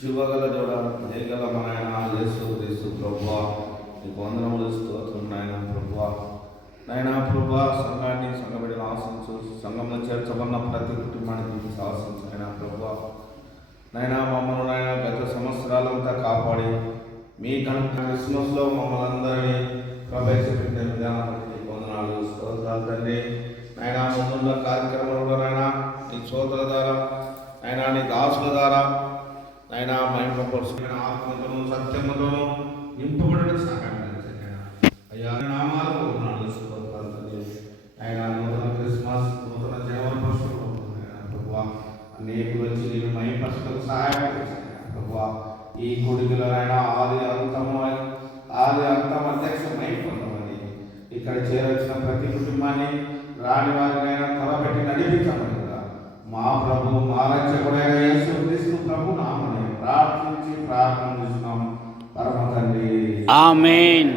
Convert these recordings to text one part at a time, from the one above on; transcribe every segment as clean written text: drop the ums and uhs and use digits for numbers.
జీవగల దేవుడా, దయగల మన ఆయన యేసు క్రీస్తు ప్రభువా, నీకు వందనములు స్తోత్రం నాయన ప్రభువా. నాయన ప్రభువా, సంఘాన్ని సంఘబిడ్డలు ఆశించు, సంఘంలో చేర్చబడిన ప్రతి కుటుంబానికి ఆశించు నాయన ప్రభువా. నాయన మమ్మల్ని నాయన గత సంవత్సరాలంతా కాపాడి మీ క్రిస్మస్లో మమ్మల్ని అందరినీ ప్రవేశపెట్టిన విధానానికి నీకు వందనాలు స్తోత్రాలు తండ్రి. నాయన ముందున్న కార్యక్రమంలో నాయన నీ సోదరుల ద్వారా నాయన నీ దాసుల ద్వారా నాయన మహిమపరుచుకున్న ఆత్మతోనూ సత్యముతోనూ నింపబడిన సహాయం అయ్యా నామాలు వందనాలు స్తోత్రాలు తండ్రి. నాయన నూతన క్రిస్మస్, నూతన జనవరి ప్రభువా, అనేకులు వచ్చి నేను మహిమపరచుటకు సహాయం చేశాను ప్రభువా. ఈ కొడుకులో నాయన ఆది అంతం అధ్యక్ష మహిమపొందమని ఇక్కడ చేరొచ్చిన ప్రతి కుటుంబాన్ని రాని వారినైనా తలపెట్టి నడిపించమని మా ప్రభు మా రక్షకుడైన యేసు క్రీస్తు ప్రభు నామమున ప్రార్థించి ప్రార్థిస్తున్నాం పరమ తండ్రి, ఆమేన్.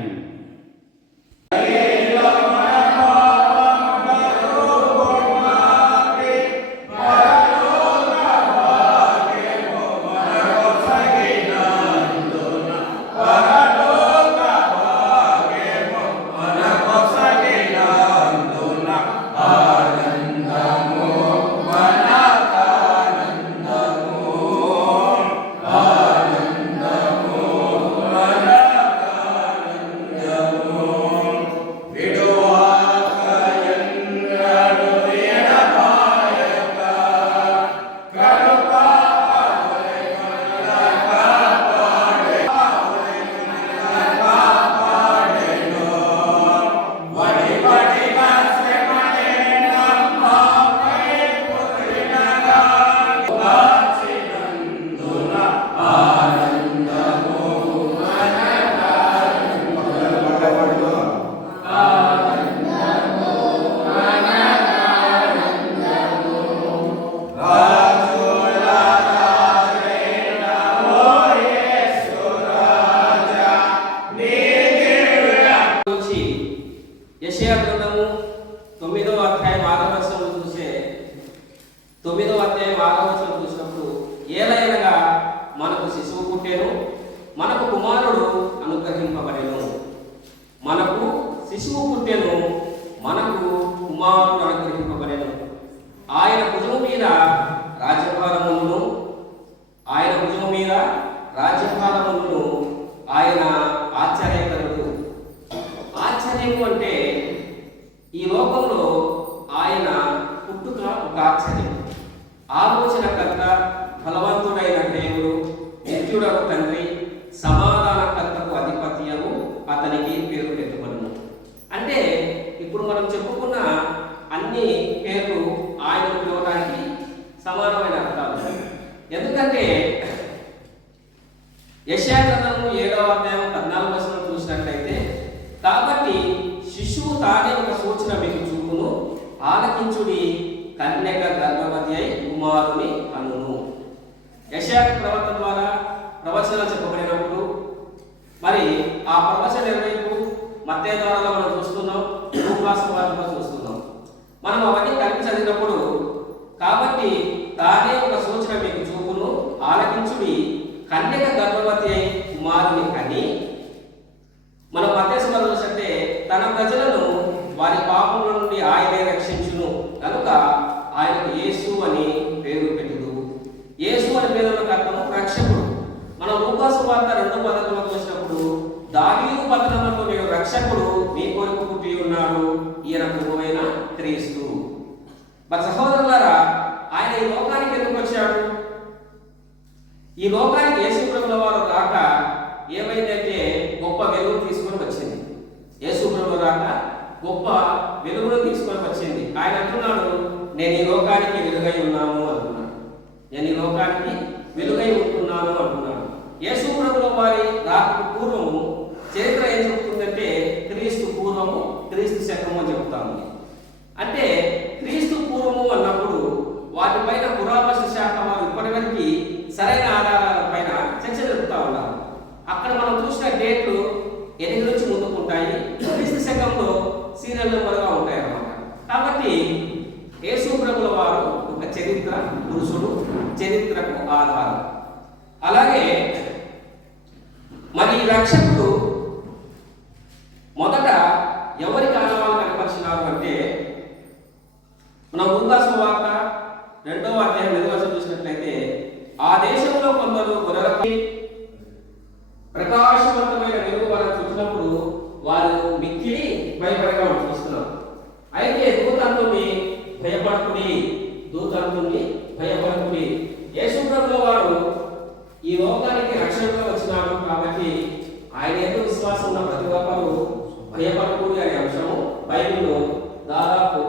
యెషయా గ్రంథము 9వ అధ్యాయం 6వ వచనం చూస్తే 9వ అధ్యాయం 6వ వచనం చూసినప్పుడు ఏలయనగా మనకు శిశువు పుట్టెను, మనకు కుమారుడు అనుగ్రహింపబడెను. మనకు శిశువు పుట్టెను, మనకు కుమారుడు అనుగ్రహింపబడెను. ఆయన భుజము మీద రాజ్యభారమును ఆయన ఆశ్చర్యకరుడు. ఆశ్చర్యము అంటే ఈ లోకంలో ఆయన పుట్టుక ఒక ఆశ్చర్యం. ఆలోచనకర్త, బలవంతుడైన దేవుడు, నిత్యుడకు తండ్రి, సమాధానకర్తకు అధిపత్యము అతనికి పేరు పెట్టుకొనును. అంటే ఇప్పుడు మనం చెప్పుకున్న అన్ని పేర్లు ఆయన పిలవడానికి సమానమైన అర్థాలు. ఎందుకంటే యెషయా గ్రంథము 7వ అధ్యాయం 14వ వచనం చూసినట్లయితే, కాబట్టి శిశువు తానే ఒక సూచన మీకు చూపును, ఆలకించుడి, కన్యక గర్భవతి అయి కుమారుని కనును. యెషయా ప్రవక్త ద్వారా ప్రవచనాలు చెప్పబడినప్పుడు మరి ఆ ప్రవచన నెరవేర్పు మత్తయి ద్వారాలో మనం చూస్తున్నాం, లూకా సువార్తలో చూస్తున్నాం. మనం అవన్నీ కలిపి చదివినప్పుడు, కాబట్టి తానే ఒక సూచన మీకు చూపును, ఆలకించుడి, కన్యక గర్భవతి అయి కుమారుని కని. మనం మత్తయి సువార్తలో చూస్తే తన ప్రజలను వారి పాపముల నుండి ఆయనే రక్షించును కనుక ఆయనకు యేసు అని పేరు పెట్టుడు. యేసు అనే పేరులకు అర్థము రక్షకుడు. మనం లూకా సువార్త 2:11 చూసినప్పుడు, దావీదు పట్టణంలో నేను రక్షకుడు మీ కొరకు పుట్టి ఉన్నాడు, ఈయన ప్రభువైన క్రీస్తు. మరి సహోదరులారా, ఆయన ఈ లోకానికి ఎందుకు వచ్చాడు? ఈ లోకానికి యేసు ప్రభుల వారు రాక ఏమైందంటే గొప్ప వెలుగు తీసుకొని వచ్చింది. యేసు ప్రభుల రాక గొప్ప వెలుగును తీసుకొని వచ్చింది. ఆయన అంటున్నాడు, నేను ఈ లోకానికి వెలుగై ఉన్నాను అంటున్నాడు. నేను ఈ లోకానికి వెలుగై ఉంటున్నాను అంటున్నాడు. యేసు ప్రభుల వారి రాకకు పూర్వము చరిత్ర ఏం చెబుతుందంటే, క్రీస్తు పూర్వము, క్రీస్తు శకము అని చెబుతాము. అంటే క్రీస్తు పూర్వము అన్నప్పుడు వాటిపైన పురావస్తు శాఖ వారు ఇప్పటివరకు సరైన ఆధారాల పైన చర్చ జరుపుతా ఉన్నారు. అక్కడ మనం చూసిన డేట్లు 8 నుంచి ముందుకుంటాయి, క్రీస్తు శకంలో సీరియల్ నెంబర్గా ఉంటాయి అన్నమాట. కాబట్టి యేసు ప్రభుల వారు ఒక చరిత్ర పురుషుడు, చరిత్రకు ఆధారం. అలాగే మరి ఈ రక్షకుడు మొదట ఎవరికి ఆనవాళ్ళు కనపరిచినారు అంటే మనం లూకా సువార్త 2వ అధ్యాయం 8వ వచనం చూసినట్లయితే ఆ దేశంలో కొందరు గొర్రెలపై ప్రకాశవంతమైన వెలుగు వారికి చూసినప్పుడు వారు మిక్కిలి భయపడగా చూస్తున్నారు. అయితే దూతంతుని భయపడకుడి యేసుప్రభుల వారు ఈ లోకానికి రక్షణగా వచ్చినాడు కాబట్టి ఆయన ఎందుకు విశ్వాసం ఉన్న ప్రతి ఒక్కరు భయపడకూడదు అనే అంశము బైబిల్లో దాదాపు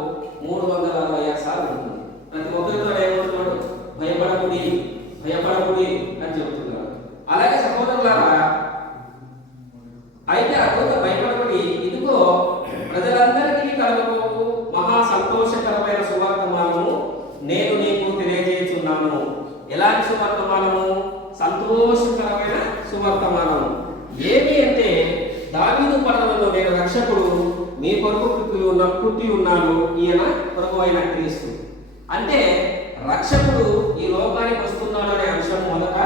366 సార్లు ఉంటుంది. ప్రతి ఒక్కరితో ఏమంటున్నాడు? భయపడకూడి అని చెబుతున్నాడు. అలాగే సహోదరులారా, అయితే అదొక భయపడకూడి, ఇదిగో ప్రజలందరికీ కలగబోకు మహా సంతోషకరమైన సువర్తమానము నేను నీకు తెలియజేస్తున్నాను. ఎలాంటి సువర్తమానము? సంతోషకరమైన సువర్తమానము. ఏమి అంటే దావీదు పట్టణంలో నేను రక్షకుడు మీ కొరకు పుట్టి ఉన్నాను, ఈయన కొరకు అయిన క్రీస్తు. అంటే రక్షకుడు ఈ లోకానికి వస్తున్నాడు అనే అంశం మొదట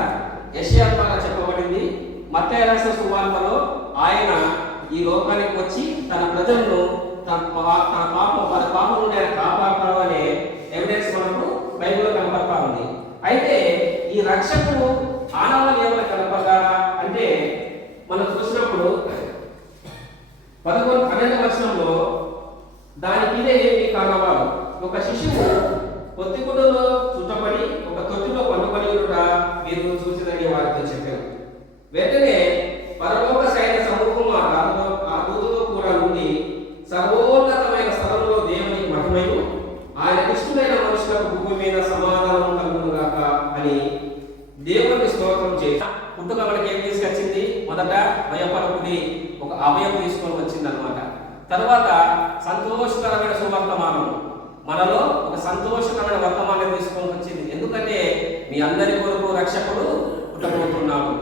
యెషయా ద్వారా చెప్పబడింది. మత్తయి రాసిన సువార్తలో ఆయన ఈ లోకానికి వచ్చి తన ప్రజలను తన పాపం నుండి ఆయన కాపాడతాడు అనే ఎవిడెన్స్ మనకు బైబిల్లో కనపడతా ఉంది. అయితే ఈ రక్షకుడు ఆనవాళ్ళు ఎవరు కనపడ్డారా అంటే మనం చూసినప్పుడు 12వ వచనంలో దాని మీద ఏమి కారణవాడు? ఒక శిశువు పొత్తిగుడ్డలో చుట్టబడి ఒక తొట్టిలో పండుబడి ఉండగా మీరు చూసిదని వారితో చెప్పారు. వెంటనే పరలోక సైన్య సమూహం ఆ దూతతో కూడా నుండి సర్వోన్నతమైన స్థలంలో దేవునికి మహిమయు ఆయన ఇష్టమైన మనుషులకు భూమి మీద సమాధానం కలుగునుగాక అని దేవునికి స్తోత్రం చేసి పుట్టుక మనకి ఏం తీసుకొచ్చింది? మొదట భయపడకుడి, ఒక అభయం తీసుకొని వచ్చింది అనమాట. తర్వాత సంతోషకరమైన సువర్తమానం, మనలో ఒక సంతోషకరమైన వర్తమానం తీసుకొని వచ్చింది. ఎందుకంటే మీ అందరి కొరకు రక్షకుడు పుట్టబోతున్నాడు.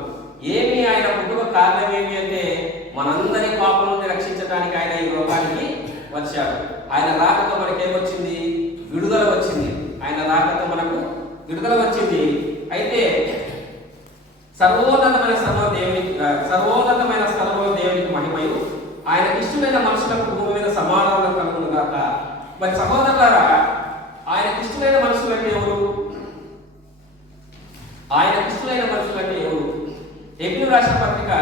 ఏమి ఆయన పుట్టుక కారణం ఏమి అంటే మనందరి పాపం నుండి రక్షించడానికి ఆయన ఈ లోకానికి వచ్చాడు. ఆయన రాకతో మనకేమొచ్చింది? విడుదల వచ్చింది. ఆయన రాకతో మనకు విడుదల వచ్చింది. అయితే సర్వోన్నతమైన స్థలంలో దేవునికి మహిమయు ఆయన ఇష్టమైన మనుషులకు భూమి మీద సమాధానం కలుగునుగాక. మరి సహోదరులారా, ఆయన ఇష్టమైన మనుషులంటే ఎవరు? ఎబ్రిల్ రాసిన పత్రిక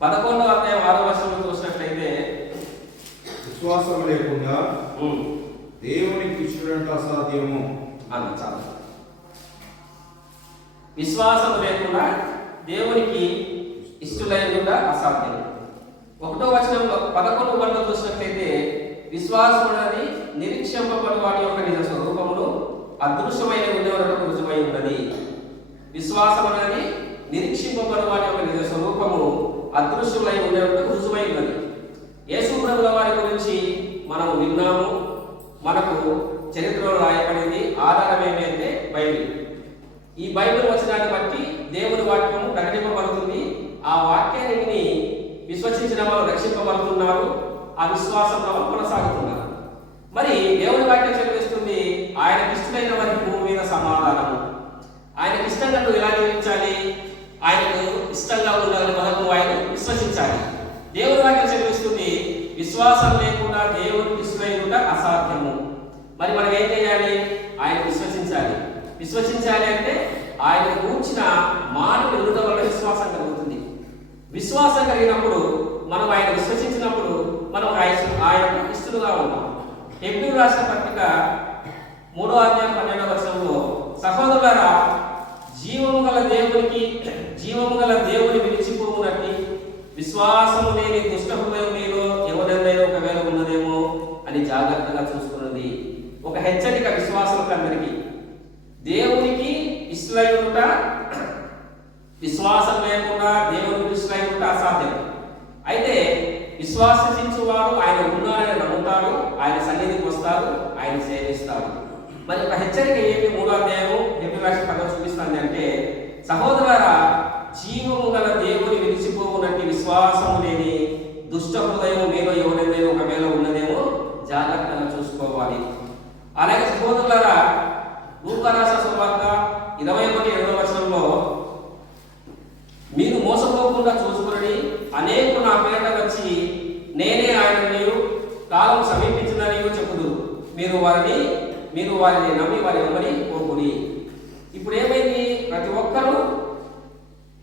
11వ అధ్యాయం 6వ వచనంలో చూసినట్లయితే విశ్వాసం లేకుండా దేవునికి ఇష్టడంటే అసాధ్యము అన్న. చాలా విశ్వాసం లేకుండా దేవునికి ఇష్టలేకుండా అసాధ్యం. 1వ వచనంలో 11వ వచనంలో చూసినట్లయితే విశ్వాసం అనేది నిరీక్షింపబడి వాటి యొక్క నిజ స్వరూపమును అదృశ్యమైన ఉండేవాళ్ళకు రుజువై ఉన్నది. విశ్వాసం అనేది నిరీక్షింపబడి వాటి యొక్క నిజ స్వరూపము అదృశ్యమై ఉండేవాళ్ళకు రుజువై ఉన్నది. యేసు ప్రభుల వారి గురించి మనం విన్నాము, మనకు చరిత్రలో రాయబడింది. ఆధారం ఏమైతే బైబిల్. ఈ బైబిల్ వచనాన్ని బట్టి దేవుని వాక్యము ప్రకటింపబడుతుంది. ఆ వాక్యాన్ని విశ్వసించిన వారు రక్షింపబడుతున్నారు. ఆ విశ్వాసంలో కొనసాగుతున్నారు. మరి దేవుని వాక్యం చదివిస్తుంది ఆయనకి ఇష్టమైన వారికి భూమి మీద సమాధానము. ఆయనకి ఇష్టంగా నువ్వు ఎలా జీవించాలి? ఆయనకు ఇష్టంగా ఉండాలని మనకు ఆయన విశ్వసించాలి. దేవుని వాక్యం చదివిస్తుంది విశ్వాసం లేకుండా దేవునికి ఇష్టమైనట అసాధ్యము. మరి మనం ఏం చేయాలి? ఆయన విశ్వసించాలి అంటే ఆయన కూర్చిన మాట వినడం వల్ల విశ్వాసం కలుగుతుంది. విశ్వాసం కలిగినప్పుడు మనం ఆయన విశ్వసించినప్పుడు మనం ఆయనకు ఇష్టలుగా ఉంటాం. ఎబ్రిల్ రాసిన పత్రిక 3వ అధ్యాయం 12వ వచనంలో సహోదరులారా, జీవము గల దేవుని విడిచిపోవునట్టి విశ్వాసము లేని దుష్ట హృదయం మీలో ఎవరైనా ఒకవేళ ఉన్నదేమో అని జాగ్రత్తగా చూసుకున్నది. ఒక హెచ్చరిక విశ్వాసులకందరికీ. దేవునికి ఇష్టలైన విశ్వాసం లేకుండా దేవునికి ఇష్టలైన అసాధ్యం. అయితే విశ్వాసించువాడు ఆయన ఉన్నాడని నమ్ముతాడు, ఆయన సన్నిధికి వస్తాడు, ఆయన సేవిస్తాడు. మరి ఒక హెచ్చరిక ఏమి 3వ అధ్యాయము 8వ వచనం చూపిస్తుంది అంటే సహోదరులారా, జీవము గల దేవుని విడిచిపోవునట్టి విశ్వాసము లేని దుష్ట హృదయం మీలో ఎవరైనా ఒకవేళ ఉన్నదేమో జాగ్రత్తగా చూసుకోవాలి. అలాగే సహోదరులారా, లూకా రాసిన సువార్త 21వ వచనం తప్పుకోకుండా చూసుకుని అనేకులు నా పేరిట వచ్చి నేనే ఆయననియు కాలం సమీపించిందనియు చెప్పుదు. మీరు వారిని నమ్మి వారి వెంబడి పోకుడి. ఇప్పుడు ఏమైంది? ప్రతి ఒక్కరూ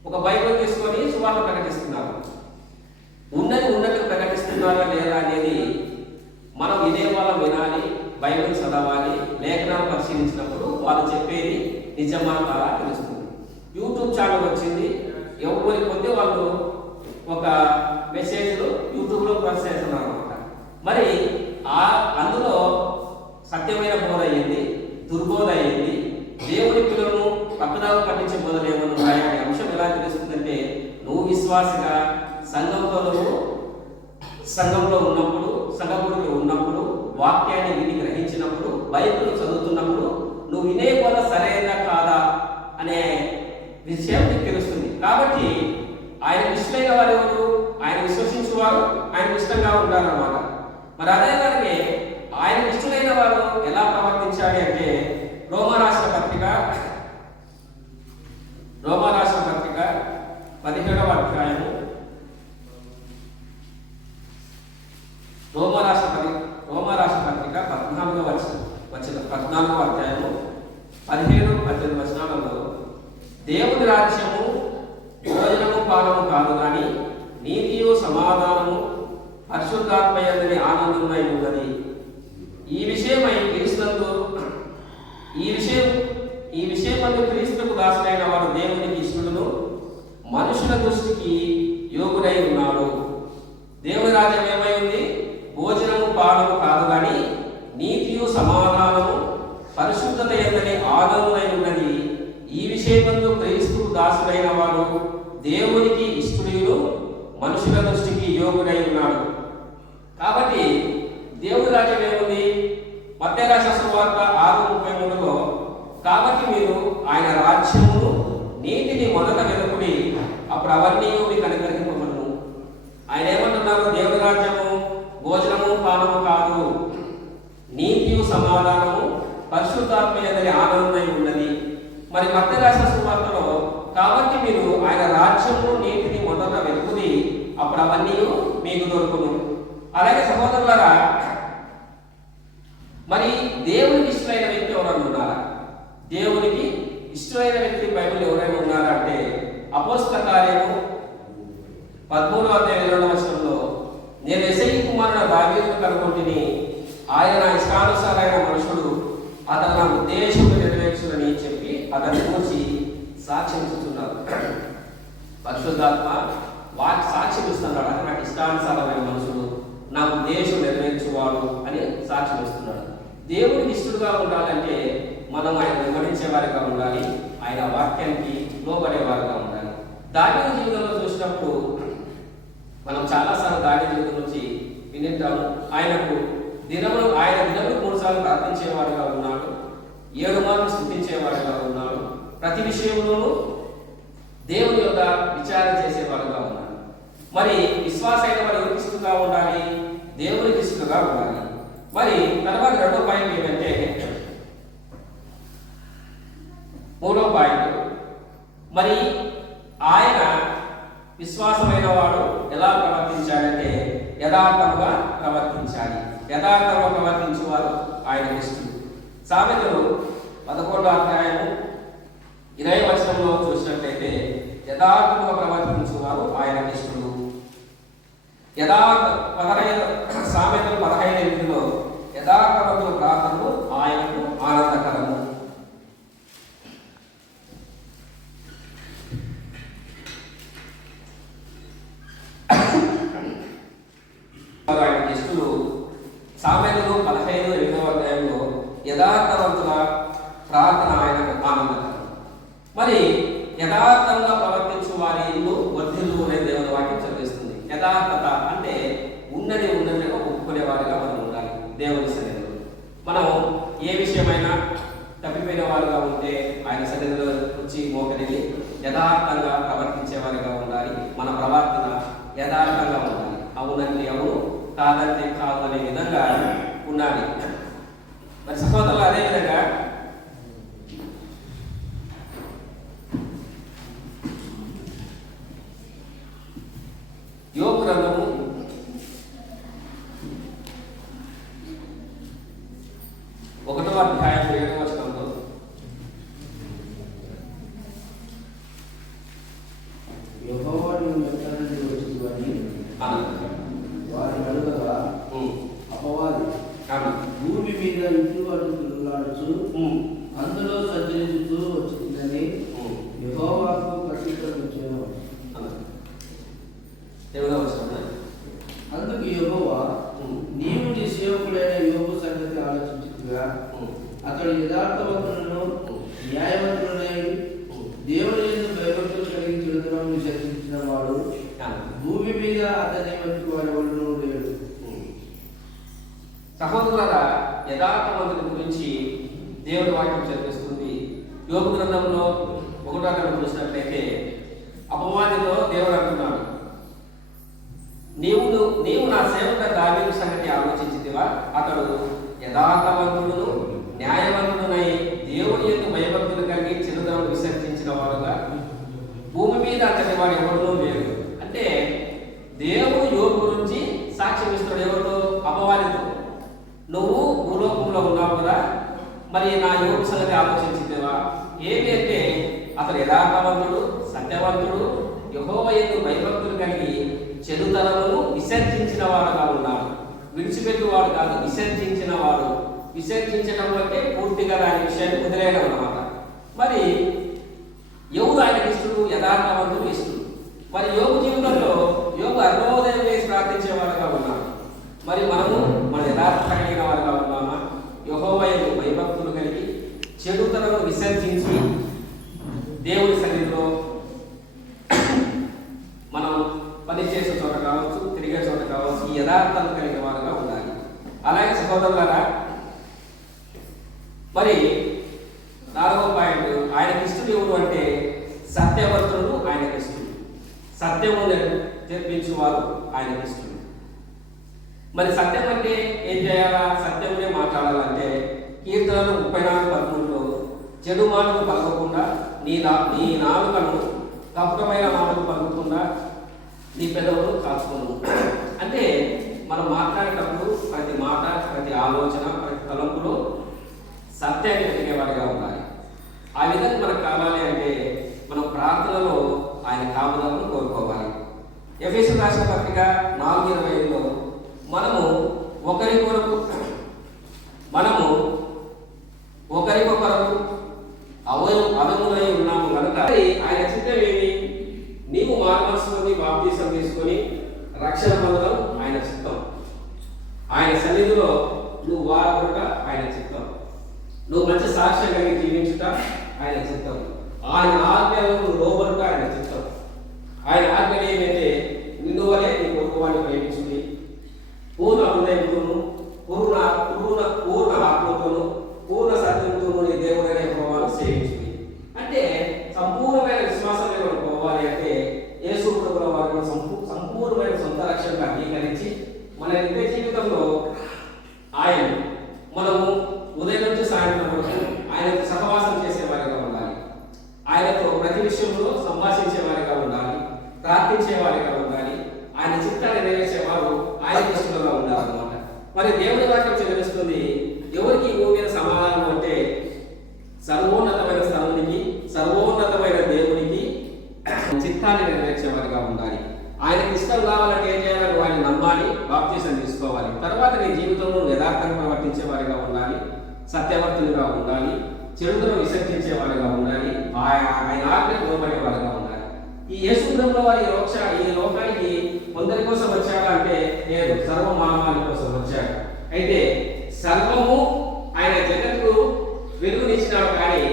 ఒక బైబిల్ తీసుకొని సువార్త ప్రకటిస్తున్నారు. ఉన్నట్టు ప్రకటిస్తున్నారా లేదా అనేది మనం వినేవాళ్ళం వినాలి, బైబిల్ చదవాలి, లేఖనాలు పరిశీలించినప్పుడు వాళ్ళు చెప్పేది నిజమా కాదా తెలుస్తుంది. యూట్యూబ్ ఛానల్ వచ్చింది, ఎవరి కొద్ది వాళ్ళు ఒక మెసేజ్లు యూట్యూబ్లో పోస్ట్ చేస్తున్నారు అనమాట. మరి అందులో సత్యమైన బోధ అయ్యింది, దుర్బోధ అయ్యింది, దేవుని పిల్లలను పక్కదారు పట్టించే బోధలు ఏమన్నా ఉన్నాయనే అంశం ఎలా తెలుస్తుందంటే, నువ్వు విశ్వాసిగా సంఘంలో ఉన్నప్పుడు, సంఘపుడిలో ఉన్నప్పుడు, వాక్యాన్ని విని గ్రహించినప్పుడు, బైబిల్ చదువుతున్నప్పుడు నువ్వు వినే బోధ సరైన కాదా అనే విషయం నీకు తెలుస్తుంది. కాబట్టి ఆయన ఇష్టమైన వారు ఎవరు? ఆయన విశ్వసించేవారు ఆయన ఇష్టంగా ఉంటారన్నమాట. మరి అదే కనుక ఆయన ఇష్టమైన వారు ఎలా ప్రవర్తించాలి అంటే, రోమారాష్ట్ర పత్రిక 17వ అధ్యాయము, రోమారాష్ట్ర పత్రిక 14వ అధ్యాయము 17-18 వచనాలలో, దేవుని రాజ్యము భోజనము పానము కాదు కానీ నీతియు సమాధానము పరిశుద్ధాత్మయందరి ఆనందమై ఉన్నది. ఈ విషయమందు క్రీస్తుకు దాసుడైన వాడు దేవునికి ఇష్టడును, మనుషుల దృష్టికి యోగుడై ఉన్నాడు. దేవుని రాజ్యం ఏమై ఉంది? భోజనము పానము కాదు కానీ నీతియు సమాధానము పరిశుద్ధత ఎందని ఆనందమై ఉన్నది. ఈ విషయమందు క్రీస్తుకు దాసుడైన వాడు దేవునికి ఇష్టడును, మనుషుల దృష్టికి యోగుడై ఉన్నాడు. కాబట్టి దేవుని రాజ్యం ఏముంది? మత్తయి రాసిన సువార్త 6:33లో, కాబట్టి మీరు ఆయన రాజ్యమును నీతిని మొదట వెలుకుడి, అప్పుడు అవన్నీ మీకు అనుగ్రహింపబడును. ఆయన ఏమంటున్నారు? దేవుని రాజ్యము భోజనము పానము కాదు, నీతియు సమాధానము పరిశుద్ధాత్మయందరి ఆనందమై ఉన్నది. మరి మత్తయి రాసిన సువార్తలో, కాబట్టి మీరు ఆయన రాజ్యము నీతిని మొదట వెలుకుడి, అప్పుడు అవన్నీ మీకు దొరుకును. అలాగే సహోదరులారా, మరి దేవునికి ఇష్టమైన వ్యక్తి ఎవరైనా ఉన్నారా? దేవునికి ఇష్టమైన వ్యక్తి బైబిల్ ఎవరైనా ఉన్నారా అంటే, అపోస్తల కార్యము 13వ అధ్యాయం 2వ వచనంలో, నేను యెషయి కుమారుడు దావీదును కనుగొంటిని, ఆయన నా ఇష్టానుసారైన మనుషుడు, అతను నా ఉద్దేశమును నెరవేర్చునని చెప్పి అతన్ని గురించి సాక్ష్యం ఇస్తున్నారు. పరిశుద్ధాత్మ సాక్ష్యం ఇస్తున్నాడు, అతను నాకు ఇష్టానుసారమైన మనుషుడు, నా ఉద్దేశం నెరవేర్చువాడు అని సాక్ష్యం ఇస్తున్నాడు. దేవునికి ఇష్టడుగా ఉండాలంటే మనం ఆయన వెంబడించేవారిగా ఉండాలి, ఆయన వాక్యానికి లోబడేవారుగా ఉండాలి. దావీదు జీవితంలో చూసినప్పుడు మనం చాలాసార్లు దావీదు జీవితం నుంచి వినింటాము. ఆయన దినములు 3 సార్లు ప్రార్థించేవాడుగా ఉన్నాడు, 7 మార్లు స్తుతించేవాడుగా ఉన్నాడు, ప్రతి విషయంలోనూ దేవుని యొక్క విచారణ చేసేవాడుగా ఉన్నాడు. మరి విశ్వాసైన వారు ఎవరికి ఇష్టంగా ఉండాలి? దేవునికి ఇష్టంగా ఉండాలి. మరి తర్వాత 2వ పాయింట్ ఏమంటే, 3వ పాయింట్, మరి ఆయన విశ్వాసమైన వాడు ఎలా ప్రవర్తించాడంటే యథార్థంగా ప్రవర్తించాలి. యథార్థంగా ప్రవర్తించేవారు ఆయన ఇష్టం. సామెతలు 11వ అధ్యాయము 20వ వచనంలో చూసినట్లయితే, యథార్థంగా ప్రవర్తించేవారు ఆయన ఇష్టడు. సామెతలు 15:8లో, యథార్థవంతుల ప్రార్థనలు ఆయనకు ఆనందకరము. ఆయన ఇష్టలు. సామెతలు 15:8వ అధ్యాయంలో యథార్థవంతుల ప్రార్థన ఆయనకు ఆనందకరం. మరి యథార్థంగా ప్రవర్తించు వారి ఇల్లు వర్ధిల్లు అనే దేవుని వాక్యం చదివిస్తుంది. యథార్థత అంటే ఉన్నట్టుగా ఒప్పుకునేవారుగా మనం ఉండాలి. దేవుని సన్నిధిలో మనం ఏ విషయమైనా తప్పిపోయిన వారుగా ఉంటే ఆయన సన్నిధిలో వచ్చి మోకరిల్లి యథార్థంగా ప్రవర్తించేవారిగా ఉండాలి. మన ప్రవర్తన యథార్థంగా ఉండాలి. అవునంటే అవును, కాదంటే కాదు అనే విధంగా ఉండాలి. మరి సహోదరులు, అదేవిధంగా అతని వంటి వాడు ఎవడునూ లేడు. సహోదరులారా, యథార్థవంతుడి గురించి దేవుడి వాక్యం చదివిస్తుంది. యోబు గ్రంథంలో 1వ అధ్యాయం చూసినట్లయితే అపవాదితో దేవుడు అంటున్నాడు, నీవు నా సేవక దావీదు సంగతి ఆలోచించితివా? అతడు యథార్థవంతుడును న్యాయవంతుడునై దేవుని యందు భయభక్తులు కలిగి చెడుదనం విసర్జించిన వాడుగా భూమి మీద అతని వాడు ఎవరినో లేడు. అంటే దేవుడు యోబు గురించి సాక్ష్యం ఇస్తాడు. ఎవరితో? అపవాదితో. నువ్వు భూలోకంలో ఉన్నావు కదా, మరి నా యోబు సంగతి ఆలోచించితేవా? ఏమి అంటే అతడు యథార్థవంతుడు, సత్యవంతుడు, యెహోవా యందు భయభక్తులు కలిగి చెడుతనమును విసర్జించిన వాడుగా ఉన్నాడు. విడిచిపెట్టువాడు కాదు, విసర్జించిన వాడు. విసర్జించడం అంటే పూర్తిగా దాని విషయాన్ని వదిలేయడం అన్నమాట. మరి యోబు ఆయనకి ఇష్టడు, యథార్థవంతుడు ఇష్టడు. మరి యోబు జీవితంలో యోబు అరుణోదయం వేసి ప్రార్థించేవాడుగా ఉన్నాడు. మరి మన యథార్థ కలిగిన వారుగా ఉన్నామా? యెహోవా యందు భయభక్తులు కలిగి చెడుతనను విసర్జించి దేవుని సన్నిధిలో మనం పనిచేసే చోట కావచ్చు, తిరిగే చోట కావచ్చు, ఈ యథార్థాలు కలిగిన వారుగా ఉండాలి. అలాగే సహోదరులారా, మరి 4వ పాయింట్, ఆయనకి ఇష్టడు ఎవరు అంటే సత్యవంతుడు ఆయనకి ఇష్టడు. సత్యము తెప్పించువారు ఆయనకి ఇష్టడు. మరి సత్యం అంటే ఏం చేయాలా? సత్యమునే మాట్లాడాలంటే కీర్తనలు 34:13 చెడు మాటలు పలకకుండా నీ నాలుకను కపటమైన మాటలు పలుకుకుండా నీ పెదవులు కాచుకోను. అంటే మనం మాట్లాడేటప్పుడు ప్రతి మాట, ప్రతి ఆలోచన, ప్రతి తలంపులో సత్యాన్ని వెతికేవాడిగా ఉండాలి. ఆ విధంగా మనకు కావాలి అంటే మనం ప్రార్థనలో ఆయన కాపుదలను కోరుకోవాలి. ఎఫెసీయులకు రాసిన పత్రిక 4:25లో మనము ఒకరికొకరు అవయములై ఉన్నాము కనుక ఆయన చిత్తం ఏమి? నీవు మారుమనసుని బాప్తీసం తీసుకొని రక్షణ పొందడం ఆయన చిత్తం. ఆయన సన్నిధిలో నువ్వు వారబడుట ఆయన చిత్తం. నువ్వు మంచి సాక్ష్యం కలిగి జీవించుట ఆయన చిత్తం. ఆయన ఆజ్ఞలకు లోబడుట ఆయన చిత్తం. ఆయన ఆజ్ఞలు ఏమంటే నిన్ను వలె నీ పొరుగువాడిని ప్రేమించుడి, పూర్ణ హృదయంతోను పూర్ణ ఆత్మతోను పూర్ణ సత్యంతోను నీ దేవుడైన యెహోవాను సేవించుడి. అంటే సంపూర్ణమైన విశ్వాసమే మనం పోవాలి. అంటే యేసు ప్రభువుల వారిని సంపూర్ణమైన సొంత రక్షణగా అంగీకరించి మన నిత్య జీవితంలో ఆయన మనము ఉదయం నుంచి సాయంత్రం వరకు ఆయనతో సహవాసం చేసేవారిగా ఉండాలి. ఆయనతో ప్రతి విషయంలో సంభాషించేవారిగా ఉండాలి, ప్రార్థించేవారిగా ఉండాలి. ఆయన చిత్తాన్ని నెరవేర్చేవారు ఆయన ఇష్టంగా ఉండాలన్నమాట. మరి దేవుని వాక్యం చెల్లిస్తుంది, ఎవరికి భూమి మీద సమాధానం అంటే సర్వోన్నతమైన స్థానానికి, సర్వోన్నతమైన దేవునికి చిత్తాన్ని నెరవేర్చేవారిగా ఉండాలి. ఆయనకి ఇష్టం కావాలంటే ఏం చేయాలి? ఆయన నమ్మాలి, బాప్తీసం తీసుకోవాలి. తర్వాత నీ జీవితంలో యథార్థంగా ప్రవర్తించేవారిగా ఉండాలి, సత్యవర్తులుగా ఉండాలి, చెడును విసర్జించేవారుగా ఉండాలి, ఆయన ఆజ్ఞకు లోబడేవారుగా ఉండాలి. ఈ యేసు ప్రభువుల వారి ఈ లోకానికి కొందరి కోసం వచ్చాడా అంటే లేదు, సర్వ మానవాళి కోసం వచ్చాడు. అయితే సర్వము ఆయన జగత్తుకు వెలుగునిచ్చినాడు. కానీ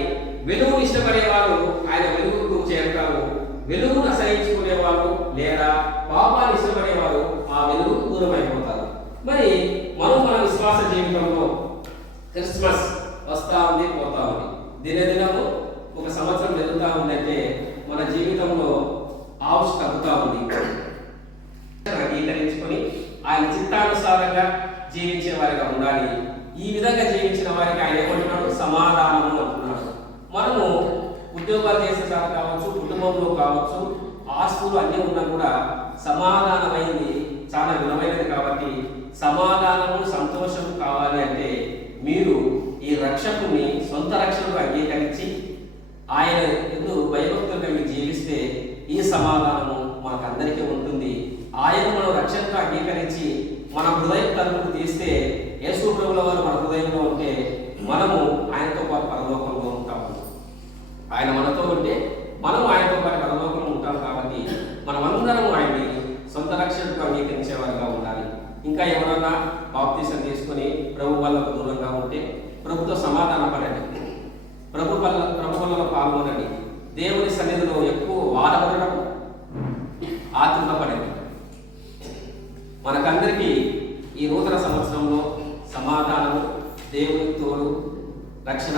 వెలుగును ఇష్టపడేవారు ఆయన వెలుగుకు చేరుతారు, వెలుగును అసహించుకునేవారు లేదా పాపాన్ని ఇష్టపడేవారు ఆ వెలుగుకు దూరం అయిపోతారు. మరి మన విశ్వాస జీవితంలో క్రిస్మస్ వస్తూ ఉంది, పోతా ఉంది, దినదినము ఒక సంవత్సరం జరుగుతూ ఉందంటే మన జీవితంలో ఆవుష్ తగ్గుతూ ఉంది. అంగీకరించుకొని ఆయన చిత్తానుసారంగా జీవించే వారిగా ఉండాలి. ఈ విధంగా జీవించిన వారికి ఆయన ఏమంటున్నాడు? సమాధానము అంటున్నాడు. మనము ఉద్యోగాలు చేసే చోట కావచ్చు, కుటుంబంలో కావచ్చు, ఆస్తులు అన్నీ ఉన్నా కూడా సమాధానమైంది చాలా విలువైనది. కాబట్టి సమాధానము, సంతోషము కావాలి అంటే మీరు ఈ రక్షకుని సొంత రక్షణకు అంగీకరించి ఆయన ఎందుకు భయభక్తులు కలిగి జీవిస్తే ఈ సమాధానము మనకందరికీ ఉంటుంది. ఆయన మనం రక్షణకు అంగీకరించి మన హృదయం తలుపుకు తీస్తే యేసు ప్రభువుల వారు మన హృదయంలో ఉంటే మనము ఆయనతో పాటు పరలోకంలో ఉంటాము. ఆయన మనతో ఉంటే మనం ఆయనతో పాటు పరలోకంలో ఉంటాం. కాబట్టి మనమందరం ఆయన్ని సొంత రక్షణకు అంగీకరించేవారుగా ఉండాలి. ఇంకా ఎవరన్నా బాప్తీసం తీసుకొని ప్రభు వల్లకు దూరంగా ఉంటే ప్రభుతో సమాధాన పడండి, ప్రభు వల్ల పాల్గొనండి. దేవుని సన్నిధిలో ఎక్కువ వాడబడడం ఆత్మపడండి. మనకందరికీ ఈ నూతన సంవత్సరంలో సమాధానము, దేవుని తోడు, రక్షణ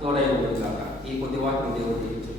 తోడై ఉంటుంది కాక ఈ కొద్ది వాటిని దేవుడు దీవించును.